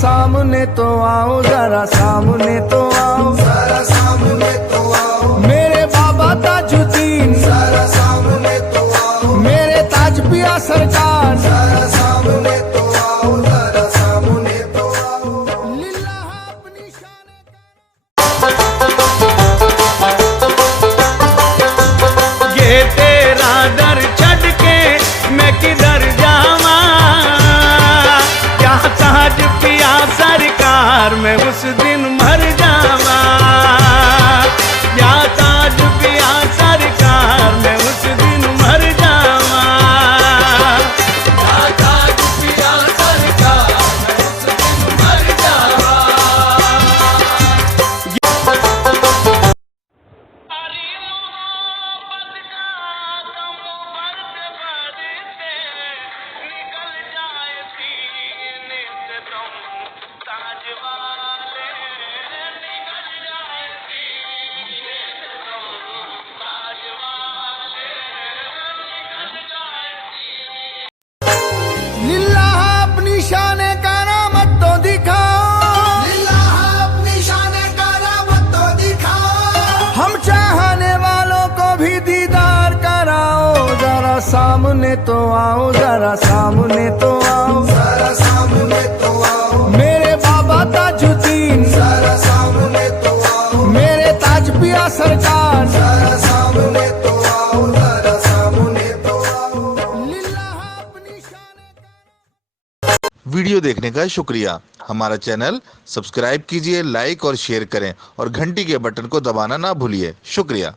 सामने तो आओ, जरा सामने तो आओ, जरा सामने तो आओ, मेरे बाबा ताजुद्दीन, जरा सामने तो आओ, मेरे ताज पिया सरकार, जरा सामने तो आओ, जरा सामने तो आओ। लिल्लाह अपनी शान ये तेरा दर छड़ के मैं किधर जावा, क्या ताज पिया सरकार मैं उस दिन मर जावा, या ताज पिया सरकार मैं उस दिन मर जावा, या ताज पिया सरकार मैं उस दिन मर जावा। लिल्लाह अपनी शान करामत तो दिखाओ, लिल्लाह अपनी शान करामत तो दिखाओ, हम चाहने वालों को भी दीदार कराओ, जरा सामने तो आओ, जरा सामने तो आओ, जरा सामने तो आओ, मेरे बाबा ताजुद्दीन, जरा सामने तो आओ, मेरे ताज पिया सरकार, जरा सामने तो आओ, जरा सामने तो आओ। लिल्लाह अपनी शान। वीडियो देखने का शुक्रिया। हमारा चैनल सब्सक्राइब कीजिए, लाइक और शेयर करें और घंटी के बटन को दबाना ना भूलिए। शुक्रिया।